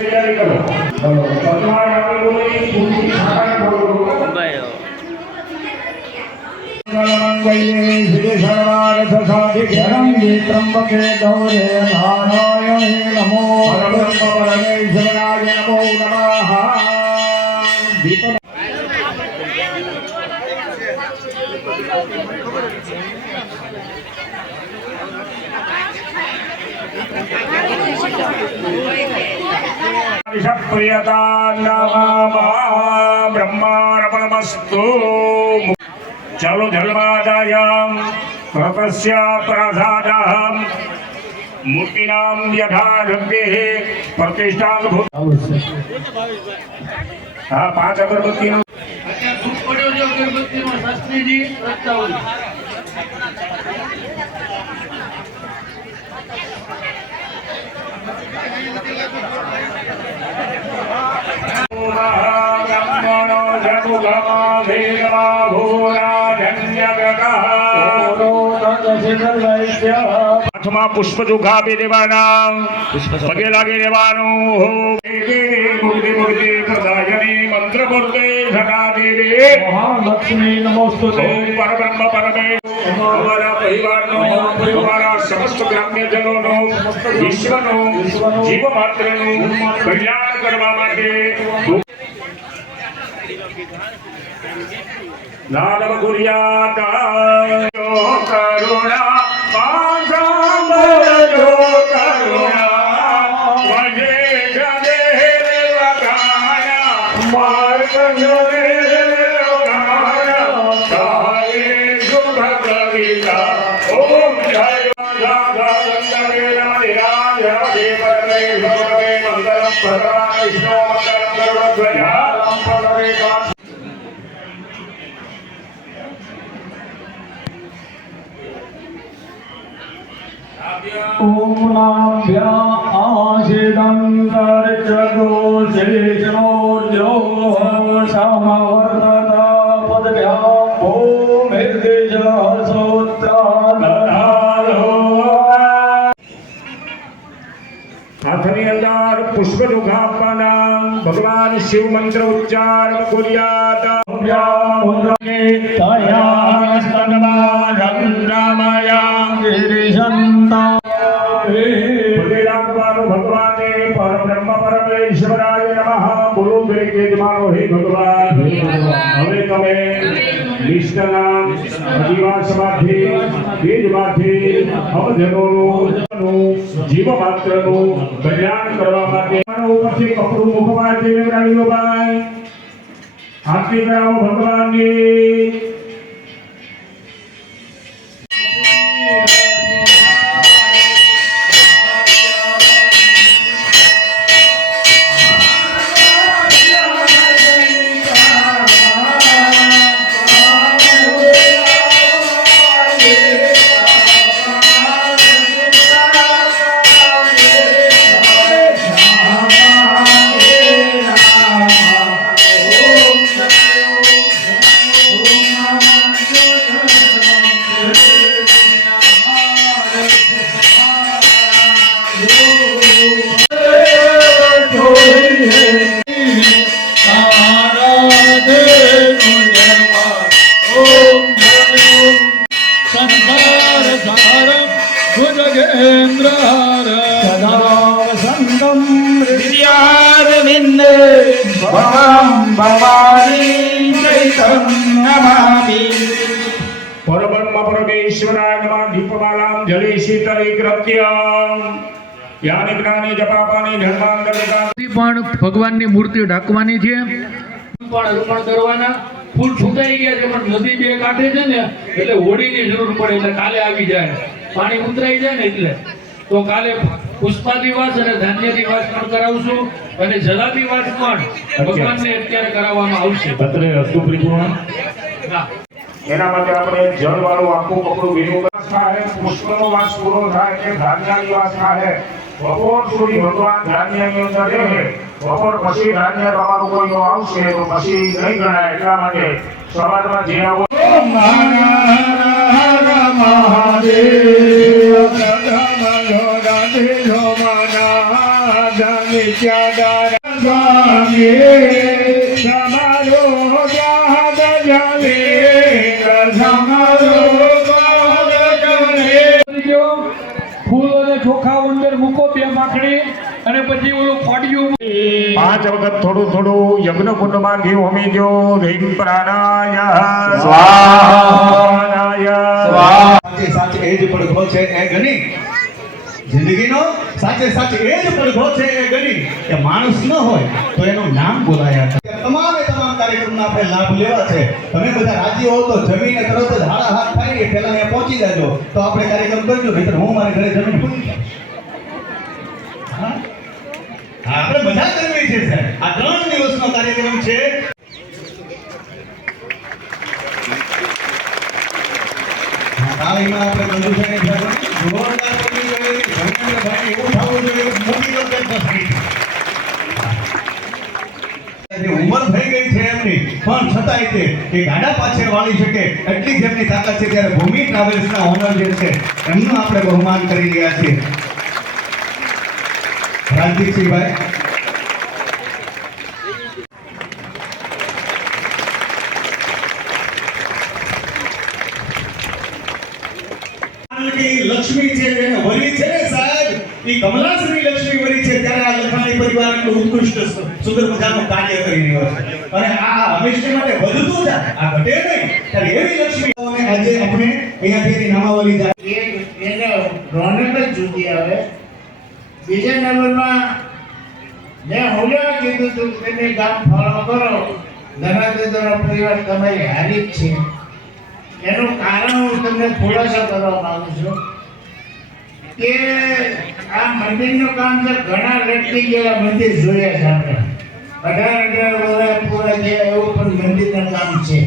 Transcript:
તૈયારી કરો ભગવાન આપણે બોલી પૂરી સાકાર બોલો મંગળે શ્રી સર્વાર્થ સાધિકરં ત્રંબકે ગૌરે નારાયણે નમો પરમેશ્વરાય નમો નમઃ ब्रह्मार्पणमस्तु चलो धर्मादायां कृतस्य प्रसादां मूर्तिनां यथा रग्गेः प्रतिष्ठा हाँ 5 अगरबत्ती अच्छा धूप पड़ो जो अगरबत्ती में शास्त्री जी प्रस्ताव હાથમાં પુષ્પ ચોખા આપી દેવાના પગે લાગી દેવાનું મંત્ર બોલતે સદા દેવી મહાલક્ષ્મી નમોસ્તુતે પરબ્રહ્મ પરમે અમારા પરિવારનો અમારા સમસ્ત ગ્રામ્યજનોનો વિશ્વનો જીવ માત્રનું કલ્યાણ કરવા માટે નામ ગુરિયા કરુણા ओम नाभ्या आशिदंतर्चगो शेषणोर्जो समवर्तता पदभ्या ओम हृदयसोत्रादधारो हाथनी अंदर पुष्प चोखा आपवाना भगवान शिव मंत्र उच्चार कुर्यात भगवाने परब्रह्म परमेश्वराय नमः बोलो मेरे यजमानो हे भगवान हमें तमे निष्ठना आदिवासमाथी बीजमाथी अवधनोનું જીવ માત્રનું કલ્યાણ કરવા માટે ઉપરથી કપડું મુખમાં દેવરાણીઓ ભાઈ આરતી કરાવો ભગવાનની परब्रह्म परमेश्वराय नमः दीपमालां जले शीतले कृत्यं यानि ज्ञानि जपापानि धर्मांगलिका પણ ભગવાનની મૂર્તિ ઢાંકવાની છે પણ અર્પણ કરવાના ફૂલ સુકાઈ ગયા છે પણ નદી બે કાંઠે છે ને એટલે હોડીની જરૂર પડે એટલે કાલે આવી જાય પાણી ઉતરાઈ જાય ને એટલે તો કાલે પુષ્પાદિવાસ અને ધાન્યદિવાસ પણ કરાવશું અને જલાદિવાસ પણ ભગવાનને અત્યારે કરાવવામાં આવશે પત્રે રસ્તુ પરિપૂર્ણ એના માટે આપણે જળ વાળું આખું કપડું ભીનું થાય પુષ્પનો વાસ પૂરો થાય કે ધાન્યની વાસ થાય બપોર સુધી ભગવાન ધાન્યની અંદર રહે બપોર પછી ધાન્ય તમારું કોઈ આવશે તો પછી નહીં ગણાય એટલા માટે સવારમાં જે આવો મહાદેવ સત્યદર સ્વામી તમારો જાગ જલે તમારો જાગ જલે ફૂલ અને ચોખા અંદર મૂકો, બે માખણી, અને પછી ઓલું ફોડિયું 5 વખત થોડું થોડું યજ્ઞ કુંડમાં ઘી હોમી દો. રીમ પ્રાણાય સ્વાહાય સાચે સાચે એ જ પડઘો છે એ ગણી, જિંદગીનો સાચે સાચે એ જ પડઘો છે એ ગણી કે માણસ ન હોય તો એનું નામ બોલાયા છે. તમામે તમામ કાર્યક્રમના આપણે લાભ લેવા છે. તમે બધા રાજી હો તો જમીને તરત જ હાડા હાથ થાય પહેલા અહીંયા પહોંચી જાજો તો આપણે કાર્યક્રમ કરજો. નહીંતર હું મારી ઘરે જમીન ભૂલી જાઉં. હા, આપણે મજા કરવી છે સાહેબ. આ 3 દિવસનો કાર્યક્રમ છે. તાળીમાં આપણે કંજુસાઈ જોરદાર કરવી જોઈએ. જમીનભાઈ એવું થવું જોઈએ કે મોટી રકમ થઈ. ઉંમર થઈ ગઈ છે એમની, પણ છતાંય તે એ ગાડા પાછળ વાળી શકે એટલી જ એમની તાકાત છે. ત્યારે ભૂમિ ટ્રાવેલ્સના ઓનર જે છે એમનું આપણે બહુમાન કરી રહ્યા છીએ. રાજદીપસિંહભાઈ લક્ષ્મી છે એને વરી છે ને સાહેબ, એ કમલાસની લક્ષ્મી વરી છે. ત્યારે આ લખાણી પરિવાર એટલું ઉત્કૃષ્ટ સુંદર મજાનું કાર્ય કરી રહ્યો છે અને આ હંમેશા માટે વધતું જાય, આ ઘટે નહીં. ત્યારે એવી લક્ષ્મી આજે આપણે અહીંયાથી એની નામાવલી જાય એને રોનક જ જુદી આવે. બીજા નંબરમાં મેં હોલિયા કીધું હતું કે તમે ગામ ફોલો કરો, ધનાદેવનો પરિવાર તમારી હારી જ છે. એનું કારણ હું તમને ખુલાસો કરવા માંગુ છું કે આ મંદિરનું કામ છે. ઘણા લટકી ગયેલા મંદિર જોયા છે આપણે. 18 વર્ષ પૂરા થયા એવું પણ મંદિરનું કામ છે.